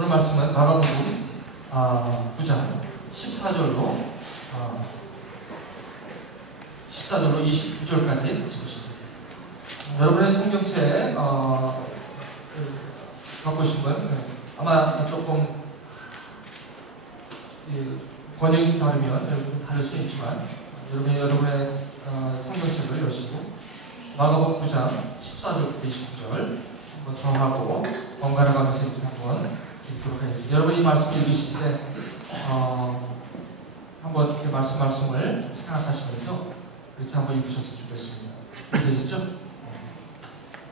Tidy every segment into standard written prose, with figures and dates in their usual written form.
오늘 말씀은 마가복음 9장 14절로 29절까지 읽으시죠. 여러분의 성경책 갖고 오신 분 아마 조금 번역이 다르면 다를 수 있지만 여러분의 성경책을 여시고 마가복음 9장 14절부터 29절 정하고 번갈아 가면서 이렇게 한번 읽도록 하겠습니다. 여러분 이 말씀 읽으실 때 한번 이렇게 말씀을 좀 생각하시면서 이렇게 한번 읽으셨으면 좋겠습니다. 되시죠?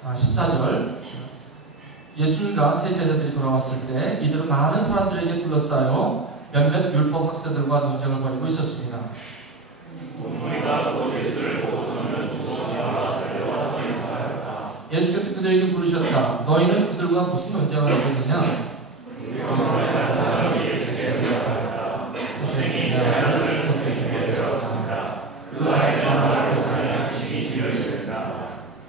14절 예수님과 세 제자들이 돌아왔을 때 이들은 많은 사람들에게 둘러싸여 몇몇 율법학자들과 논쟁을 벌이고 있었습니다. 예수께서 그들에게 물으셨다. 너희는 그들과 무슨 논쟁을 하고 있느냐?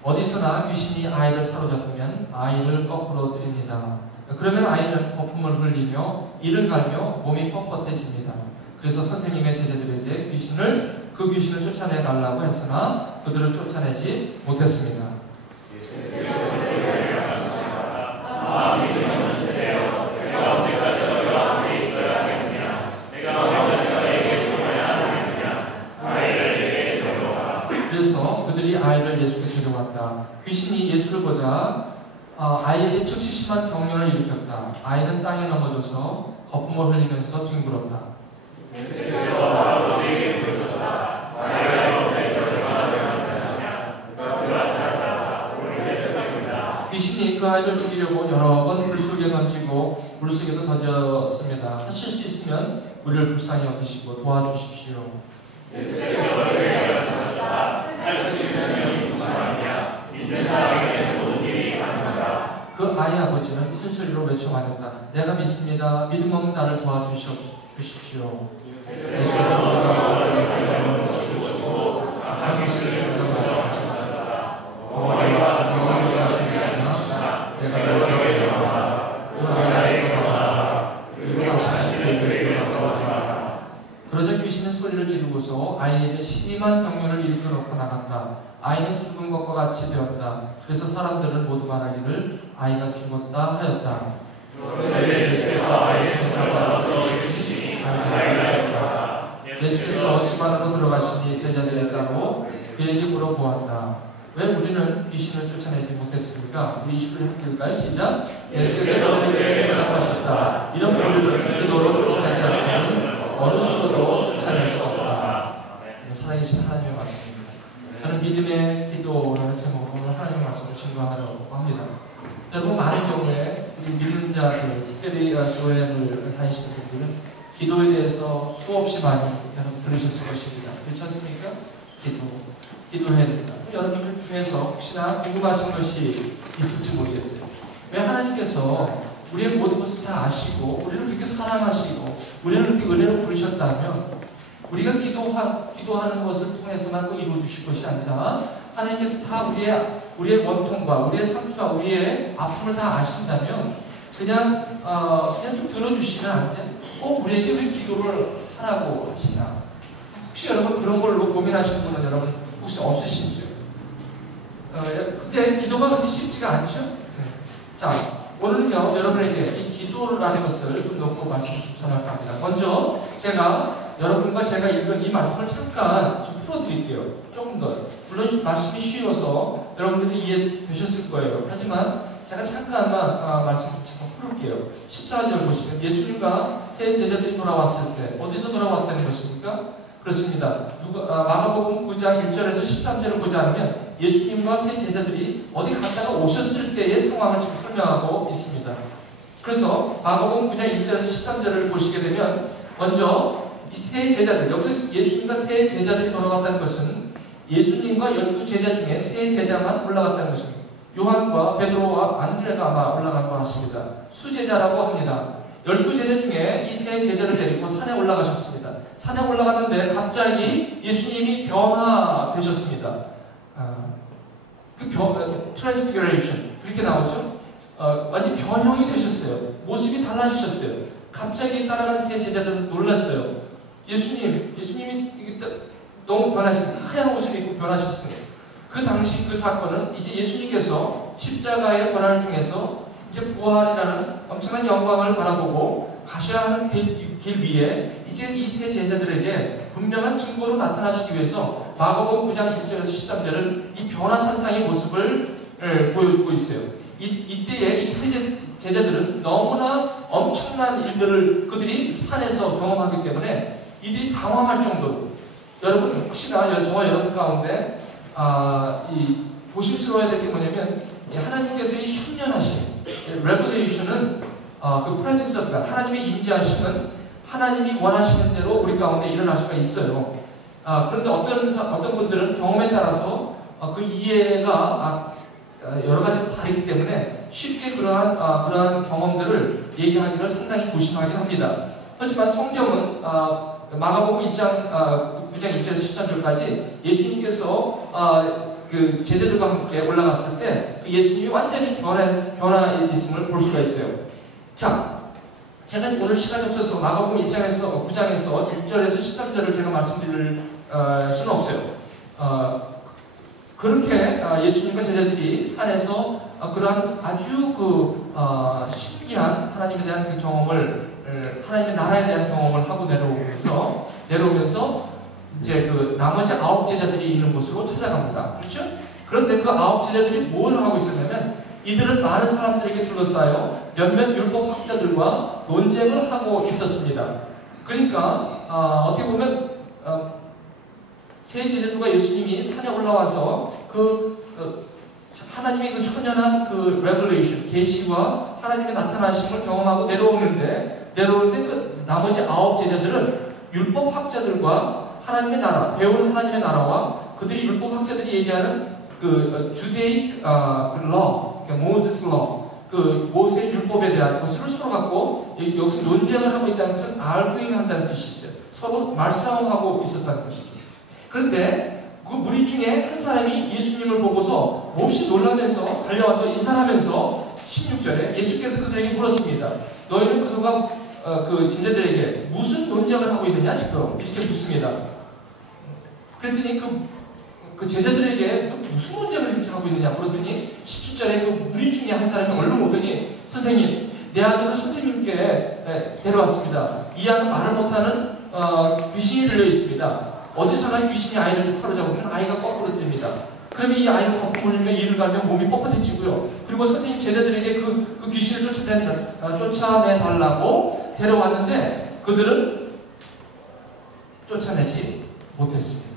어디서나 귀신이 아이를 사로잡으면 아이를 거꾸로 들입니다. 그러면 아이는 거품을 흘리며 이를 갈며 몸이 뻣뻣해집니다. 그래서 선생님의 제자들에게 그 귀신을 쫓아내달라고 했으나 그들을 쫓아내지 못했습니다. 그래서 그들이 아이를 예수께 데려왔다. 귀신이 예수를 보자 아이에게 즉시 심한 경련을 일으켰다. 아이는 땅에 넘어져서 거품을 흘리면서 뒹굴었다. 귀신이 그 아이를 죽이려고 여러 번 불속에 던지고 물속에도 던졌습니다. 하실 수 있으면 우리를 불쌍히 여기시고 도와주십시오. 그 아이의 아버지는 큰 소리로 외쳐 말했다. 내가 믿습니다. 믿음 없는 나를 도와주십시오. 그러자 귀신은 소리를 지르고서 아이에게 심한 경련을 일으켜 놓고 나갔다. 아이는 죽은 것과 같이 되었다. 그래서 사람들은 모두 말하기를 아이가 죽었다 하였다. 예수께서 집 안으로 들어가시니 제자들이 따로 그에게 물어보았다. 왜 우리는 귀신을 쫓아내지 못했습니까? 우리 20절 읽을까요? 시작. 예수께서 그들에게 대답하셨다. 이런 무리를 기도로 쫓아내지 않고는 어느 수로도 쫓아낼 수 없다. 살아계신 하나님의 말씀입니다. 저는 믿음의 기도라는 제목으로 오늘 하나님의 말씀을 증거하려고 합니다. 여러분 많은 경우에 우리 믿는 자들, 특별히 교회를 다니시는 분들은 기도에 대해서 수없이 많이 여러분 들으셨을 것입니다. 그렇지 않습니까? 기도해야 됩니다. 여러분들 중에서 혹시나 궁금하신 것이 있을지 모르겠어요. 왜 하나님께서 우리의 모든 것을 다 아시고 우리를 그렇게 사랑하시고 우리를 그렇게 은혜로 부르셨다면 우리가 기도하는 것을 통해서만 또 이루어주실 것이 아니라 하나님께서 다 우리의 원통과 우리의 상처와 우리의 아픔을 다 아신다면 그냥 좀 들어주시면 안 돼? 꼭 우리에게 왜 기도를 하라고 하시나? 혹시 여러분 그런 걸로 고민하시는 분은 여러분 혹시 없으신지요? 근데 기도가 그렇게 쉽지가 않죠? 자, 오늘은요 여러분에게 이 기도라는 것을 좀 놓고 말씀을 좀 전할까 합니다. 먼저 여러분과 제가 읽은 이 말씀을 잠깐 좀 풀어드릴게요. 조금 더. 물론 말씀이 쉬워서 여러분들이 이해되셨을 거예요. 하지만 제가 잠깐만 말씀을 잠깐 풀을게요. 14절 보시면 예수님과 세 제자들이 돌아왔을 때 어디서 돌아왔다는 것입니까? 그렇습니다. 마가복음 9장 1절에서 13절을 보지 않으면 예수님과 세 제자들이 어디 갔다가 오셨을 때의 상황을 지금 설명하고 있습니다. 그래서 마가복음 9장 1절에서 13절을 보시게 되면 먼저 이 세 제자들, 여기서 예수님과 세 제자들이 돌아갔다는 것은 예수님과 12제자 중에 세 제자만 올라갔다는 것입니다. 요한과 베드로와 안드레가 아마 올라간 것 같습니다. 수제자라고 합니다. 12제자 중에 이 세 제자를 데리고 산에 올라가셨습니다. 산에 올라갔는데 갑자기 예수님이 변화되셨습니다. 트랜스피그레이션 그렇게 나오죠. 완전 변형이 되셨어요. 모습이 달라지셨어요. 갑자기 따라간 세 제자들은 놀랐어요. 예수님이 너무 변하셨어요. 하얀 옷을 입고 변하셨어요. 그 당시 그 사건은 이제 예수님께서 십자가의 고난을 통해서 이제 부활이라는 엄청난 영광을 바라보고 가셔야 하는 길 위에 이제 이 세 제자들에게 분명한 증거로 나타나시기 위해서 마가복음 9장 1절에서 13절은 이 변화산상의 모습을 보여주고 있어요. 이때에 이 세 제자들은 너무나 엄청난 일들을 그들이 산에서 경험하기 때문에 이들이 당황할 정도로, 여러분 혹시나 저와 여러분 가운데 이 조심스러워야 될 게 뭐냐면, 하나님께서의 현현하심, Revelation은 그 presence of God, 하나님의 임재하심은 하나님이 원하시는 대로 우리 가운데 일어날 수가 있어요. 그런데 어떤 분들은 경험에 따라서 그 이해가 여러 가지로 다르기 때문에 쉽게 그러한 경험들을 얘기하기를 상당히 조심하긴 합니다. 하지만 성경은 마가복음 9장 1절에서 13절까지 예수님께서 그 제자들과 함께 올라갔을 때 그 예수님이 완전히 변화있음을 볼 수가 있어요. 자, 제가 오늘 시간이 없어서 마가복음 9장에서 1절에서 13절을 제가 말씀드릴 수는 없어요. 그렇게 예수님과 제자들이 산에서 그러한 아주 신기한 하나님에 대한 그 경험을, 하나님의 나라에 대한 경험을 하고 내려오면서 이제 그 나머지 9 제자들이 있는 곳으로 찾아갑니다. 그렇죠? 그런데 그 9 제자들이 뭘 하고 있었냐면, 이들은 많은 사람들에게 둘러싸여 몇몇 율법학자들과 논쟁을 하고 있었습니다. 그러니까 어떻게 보면 세 제자들과 예수님이 산에 올라와서 하나님의 그 현현한 그 레벨레이션, 계시와 하나님의 나타나심을 경험하고 내려오는데 그 나머지 9 제자들은 율법학자들과 하나님의 나라, 배운 하나님의 나라와 그들이 율법학자들이 얘기하는 그 주데익 law, 모세스 law, 그 모세의 율법에 대한 것을 서로 갖고 여기서 논쟁을 하고 있다는 것은 arguing 한다는 뜻이 있어요. 서로 말싸움하고 있었다는 것이죠. 그런데 그 무리 중에 한 사람이 예수님을 보고서 몹시 놀라면서 달려와서 인사하면서 16절에 예수께서 그들에게 물었습니다. 너희는 그동안 그 제자들에게 무슨 논쟁을 하고 있느냐 지금 이렇게 묻습니다. 그랬더니 그 제자들에게 무슨 논쟁을 이렇게 하고 있느냐 물었더니 17절에 그 무리 중에 한 사람이 얼른 오더니, 선생님, 내 아들은 선생님께 데려왔습니다. 이 아이는 말을 못하는 귀신이 들려 있습니다. 어디서나 귀신이 아이를 사로잡으면 아이가 거꾸로 들립니다. 그러면 이 아이는 거꾸로 물리면 이를 갈면 몸이 뻣뻣해지고요. 그리고 선생님 제자들에게 그 귀신을 쫓아내달라고 데려왔는데 그들은 쫓아내지 못했습니다.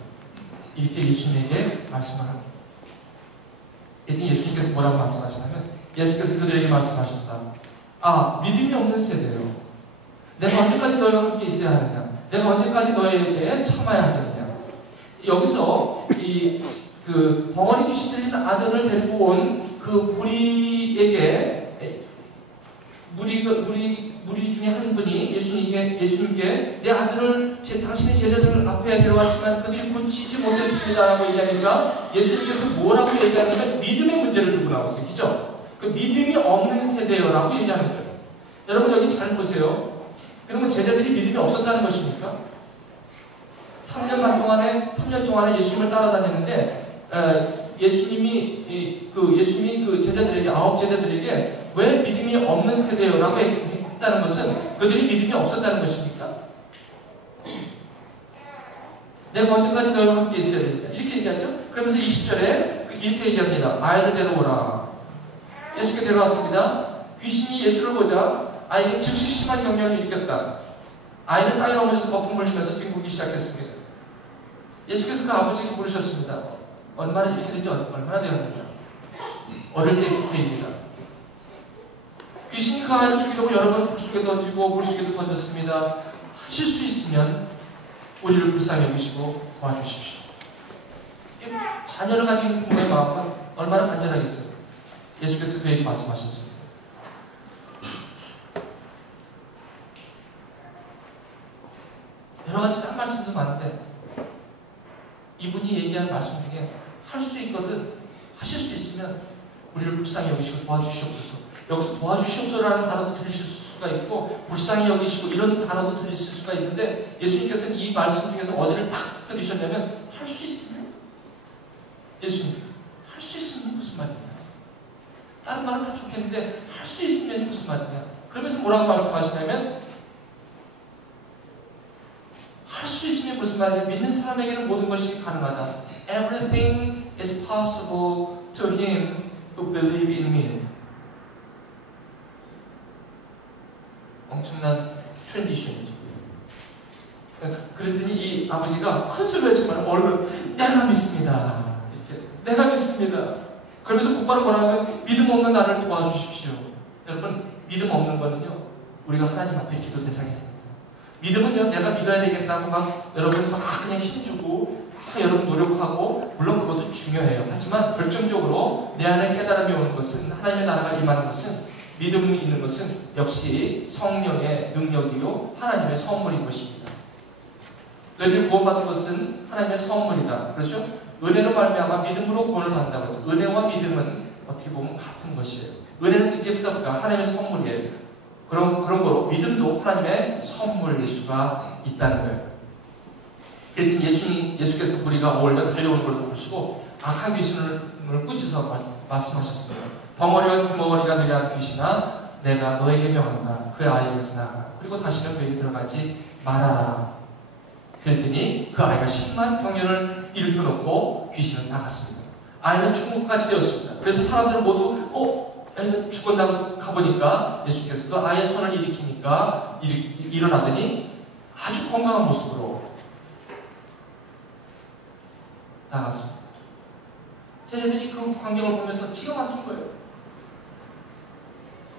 이렇게 예수님에게 말씀을 합니다. 이때 예수님께서 뭐라고 말씀하시냐면, 예수께서 그들에게 말씀하셨다. 믿음이 없는 세대요. 내가 언제까지 너희와 함께 있어야 하느냐? 내가 언제까지 너희에게 참아야 하느냐? 여기서 그 벙어리 귀신 들리는 아들을 데리고 온 그 무리 중에 한 분이 예수님께 내 아들을 당신의 제자들 앞에 데려왔지만 그들이 고치지 못했습니다라고 얘기하니까 예수님께서 뭐라고 얘기하냐면 믿음의 문제를 들고 나왔어요. 그죠? 그 믿음이 없는 세대요라고 얘기하는 거예요. 여러분 여기 잘 보세요. 그러면 제자들이 믿음이 없었다는 것입니까? 3년 동안에 예수님을 따라다니는데 예수님이 그 제자들에게 9 제자들에게 왜 믿음이 없는 세대요라고 했다는 것은 그들이 믿음이 없었다는 것입니까? 내가 언제까지 너희와 함께 있어야 되느냐 이렇게 얘기하죠. 그러면서 20절에 이렇게 얘기합니다. 아이를 데려오라. 예수께 데려왔습니다. 귀신이 예수를 보자 아이에게 즉시 심한 경련을 일으켰다. 아이는 땅에 넘어져서 거품 물리면서 뒹굴기 시작했습니다. 예수께서 그 아버지에게 물으셨습니다. 얼마나 이렇게 된지 얼마나 되었느냐? 어릴 때부터입니다. 귀신이 그 아이를 죽이려고 여러 번 불속에 던지고 물속에도 던졌습니다. 하실 수 있으면 우리를 불쌍히 여기시고 도와주십시오. 자녀를 가진 부모의 마음은 얼마나 간절하겠어요. 예수께서 그에게 말씀하셨습니다. 여러 가지 딴 말씀도 많은데 이분이 얘기한 말씀 중에 할 수 있거든, 하실 수 있으면 우리를 불쌍히 여기시고 도와주시옵소서. 여기서 도와주시옵소서라는 단어도 들리실 수가 있고 불쌍히 여기시고 이런 단어도 들리실 수가 있는데 예수님께서는 이 말씀 중에서 어디를 딱 들으셨냐면 할 수 있으면 예수님 할 수 있으면 무슨 말이냐, 다른 말은 다 좋겠는데 할 수 있으면 무슨 말이냐. 그러면서 뭐라고 말씀하시냐면 할 수 있으면 무슨 말이냐, 믿는 사람에게는 모든 것이 가능하다. Everything is possible to him who believe in me. 엄청난 트랜지션이죠. 그랬더니 이 아버지가 큰 소리를 했지만 얼른 내가 믿습니다. 이렇게 내가 믿습니다. 그러면서 곧바로 뭐라 하면 믿음 없는 나를 도와주십시오. 여러분, 믿음 없는 거는요, 우리가 하나님 앞에 기도 대상이 됩니다. 믿음은요, 내가 믿어야 되겠다고 막 여러분 막 그냥 힘주고 막 여러분 노력하고, 물론 그것도 중요해요. 하지만 결정적으로 내 안에 깨달음이 오는 것은, 하나님의 나라가 임하는 것은, 믿음이 있는 것은 역시 성령의 능력이요 하나님의 선물인 것입니다. 너희들이 구원받은 것은 하나님의 선물이다. 그렇죠? 은혜로 말미암아 믿음으로 구원을 받는다고 해서, 은혜와 믿음은 어떻게 보면 같은 것이에요. 은혜는 the gift of God, 하나님의 선물이에요. 그런 거로 믿음도 하나님의 선물일 수가 있다는 거예요. 그랬더니 예수께서 우리가 어울려 달려오는 걸 보시고 악한 귀신을 꾸짖어 말씀하셨습니다. 벙어리와 뒷머리가 되게 한 귀신아, 내가 너에게 명한다. 그 아이에게서 나가라. 그리고 다시는 그에게 들어가지 말아라. 그랬더니 그 아이가 심한 경련을 일으켜놓고 귀신은 나갔습니다. 아이는 죽은 것 같이 되었습니다. 그래서 사람들은 모두 애가 죽었다고 가보니까 예수께서 그 아이의 손을 일으키니까 일어나더니 아주 건강한 모습으로 나갔습니다. 제자들이 그 광경을 보면서 기가 막힌 거예요.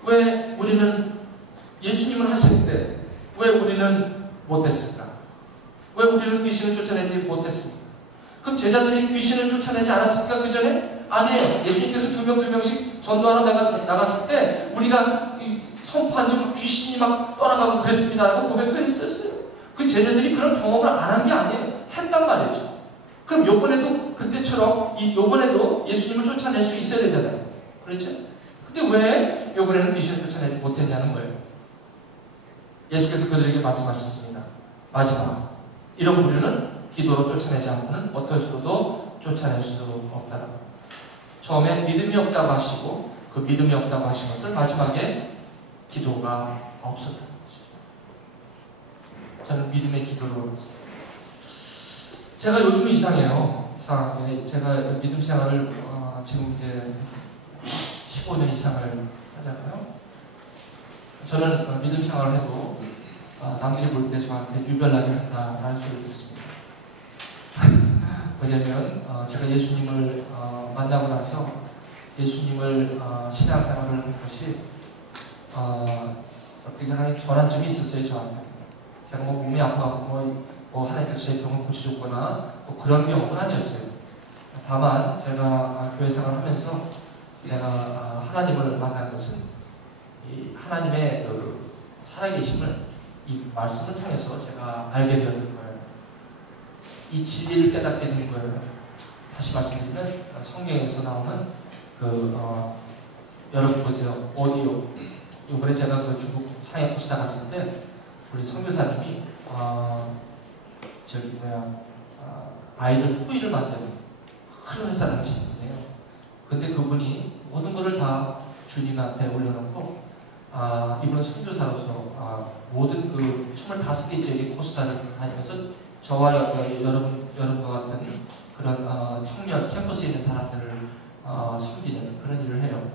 왜 우리는 예수님을 하시는데 왜 우리는 못했을까? 왜 우리는 귀신을 쫓아내지 못했습니까? 그럼 제자들이 귀신을 쫓아내지 않았습니까? 그 전에? 아니에요. 예수님께서 두 명씩 전도하러 나갔을 때 우리가 선포한 적 귀신이 막 떠나가고 그랬습니다라고 고백도 했었어요. 그 제자들이 그런 경험을 안 한 게 아니에요. 했단 말이죠. 그럼 요번에도 그때처럼 요번에도 예수님을 쫓아낼 수 있어야 되잖아요. 그렇죠? 근데 왜 요번에는 귀신을 쫓아내지 못했냐는 거예요. 예수께서 그들에게 말씀하셨습니다. 마지막, 이런 부류는 기도로 쫓아내지 않고는 어떨 수도 쫓아낼 수 없다라고. 처음에 믿음이 없다고 하시고 그 믿음이 없다고 하신 것을 마지막에 기도가 없었다는 거죠. 저는 믿음의 기도로 제가 요즘 이상해요. 이상하게 제가 믿음 생활을 지금 이제 15년 이상을 하잖아요. 저는 믿음 생활을 해도 남들이 볼 때 저한테 유별나게 한다라는 소리를 듣습니다. 왜냐면 제가 예수님을 만나고 나서 예수님을 신앙생활을 한 것이 어떻게 하나님 전환점이 있었어요. 저한테. 제가 뭐 몸이 아파하고 뭐 하나님께서 제 병을 고쳐줬거나 뭐 그런 경우는 아니었어요. 다만 제가 교회 생활을 하면서 내가 하나님을 만난 것은 이 하나님의 그 살아계심을 이 말씀을 통해서 제가 알게 되었던 거예요. 이 진리를 깨닫게 된 거예요. 다시 말씀드리면 성경에서 나오는 여러분 보세요. 오디오. 이번에 제가 그 중국 상해 포스타 갔을 때 우리 선교사님이 아이들 토이를 만드는 큰 회사를 하시는 분이에요. 근데 그분이 모든 것을 다 주님한테 올려놓고 이분은 선교사로서 모든 그 25개 지역의 코스타를 다니면서 저와 여러분과 같은 그런 청년 캠퍼스에 있는 사람들을 섬기는 그런 일을 해요.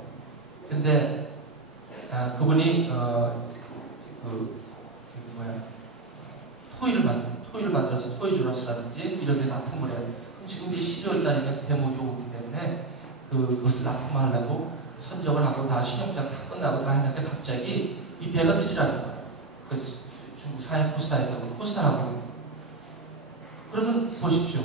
근데 그분이 토이를 만들어서 토이주러스라든지 이런 데 납품을 해요. 지금 이제 12월 달이면 대목이 오기 때문에 그것을 납품하려고 선적을 하고 다 신용장 다 끝나고 다 했는데 갑자기 이 배가 뜨질 않는 거예요. 그래서 중국 사회 포스타에서 포스타하고 있는 거예요. 그러면 보십시오.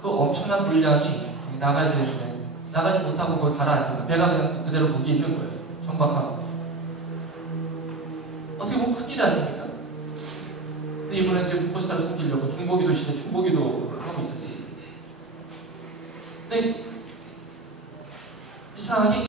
그 엄청난 물량이 나가야 되는데 나가지 못하고 거기 가라앉으면 배가 그냥 그대로 거기 있는 거예요. 정박하고. 어떻게 보면 큰일 아닙니까? 근데 이번에 지금 포스타를 섬기려고 중보기도 시대 중보기도 하고 있었어요. 근데 이상하게